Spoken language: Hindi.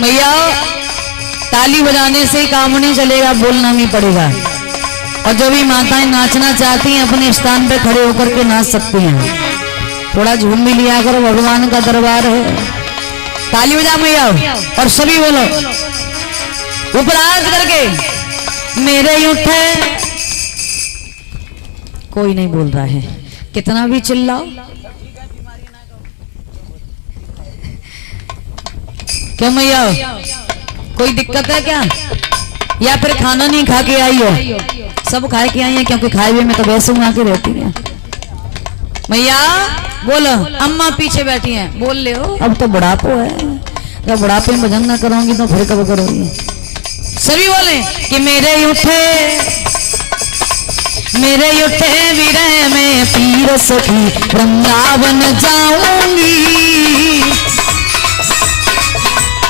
भैया ताली बजाने से काम नहीं चलेगा, बोलना भी पड़ेगा। और जो भी माताएं नाचना चाहती हैं अपने स्थान पे खड़े होकर के नाच सकती हैं। थोड़ा झूम भी लिया करो, भगवान का दरबार है। ताली बजा भैया और सभी बोलो ऊपर हाथ करके मेरे उठे। कोई नहीं बोल रहा है, कितना भी चिल्लाओ। क्यों भैया कोई दिक्कत है क्या, या फिर खाना नहीं खा के आई हो? सब खा के आई है, क्योंकि खाए हुए में तो वैसे वहां के रहती है। भैया बोलो, अम्मा पीछे बैठी हैं, बोल ले हो। अब तो बुढ़ापो है, जब बुढ़ापे में भजन ना करोगी तो फिर कब करोगी? सभी बोले कि मेरे उठे विरह में पीर सखी वृंदावन जाऊंगी।